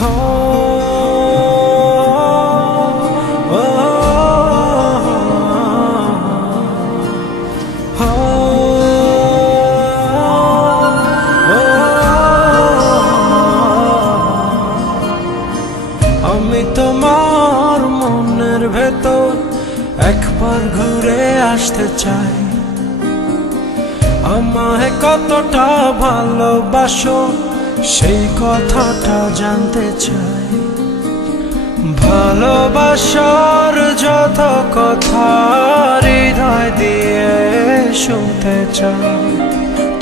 আমি তোমার মনের ভেতর একবার ঘুরে আসতে চাই। আমায় কতটা ভালোবাসো সেই কথাটা জানতে চাই। ভালোবাসার যত কথা হৃদয় দিয়ে শুনতে চাই।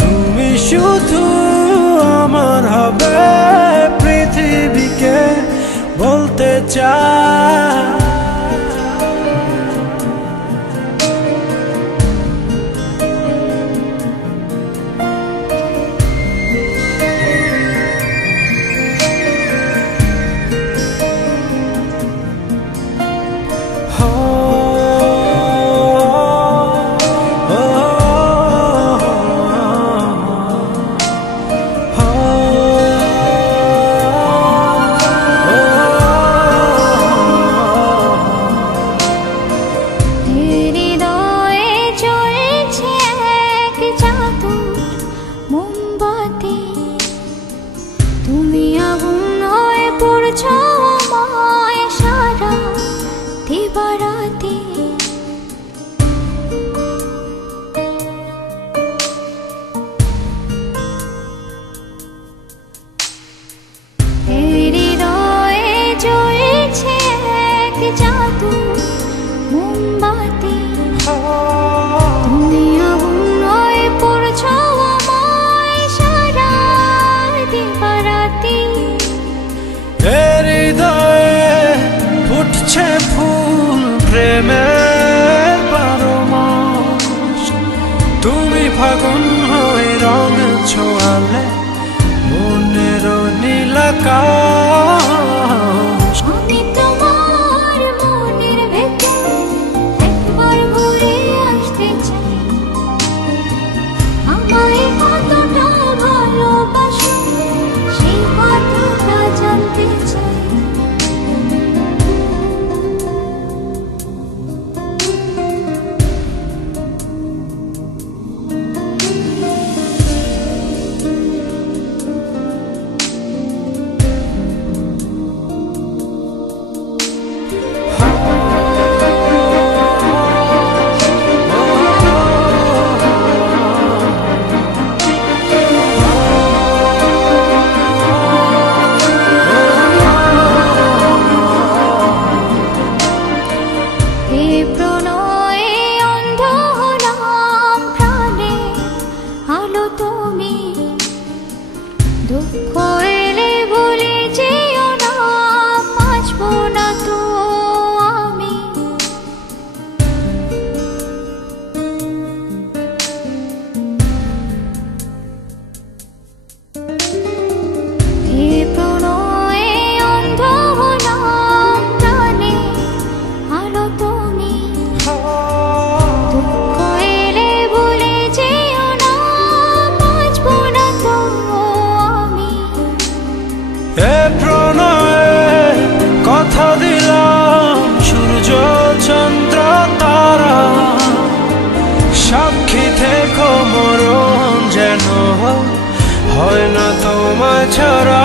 তুমি শুধু আমার হবে পৃথিবীকে বলতে চাই। তুমি আগুন হয়ে পড়ছো আমায় সারা দিবারাতে। হৃদয়ে জ্বলছে এক জাদু মোমবাতি। তুমি আগুন হয়ে পড়ছো আমায় সারা দিবারাতে। হৃদয়ে ফুটছে ফুল প্রেমের 12 মাস। তুমি ফাগুন হয়ে রং ছোঁয়ালে মনের নীল আকাশ। আমি তোমার মনের ভেতর একবার ঘুরে আসতে চাই। আমায় কতটা ভালোবাসো সেই কথাটা জানতে চাই। দুঃখ এলে ভুলে যেও না, বাঁচবো না তো আমি। এই প্রণয়ে অন্ধ হলাম প্রাণে, আলো তুমি। দুঃখ এলে ভুলে যেও না, বাঁচবো না তো আমি। এ প্রণয়ে কথা দিলাম সূর্য চন্দ্র তারা, সাক্ষী থেকো মরণ যেন হয় না তোমায় ছাড়া।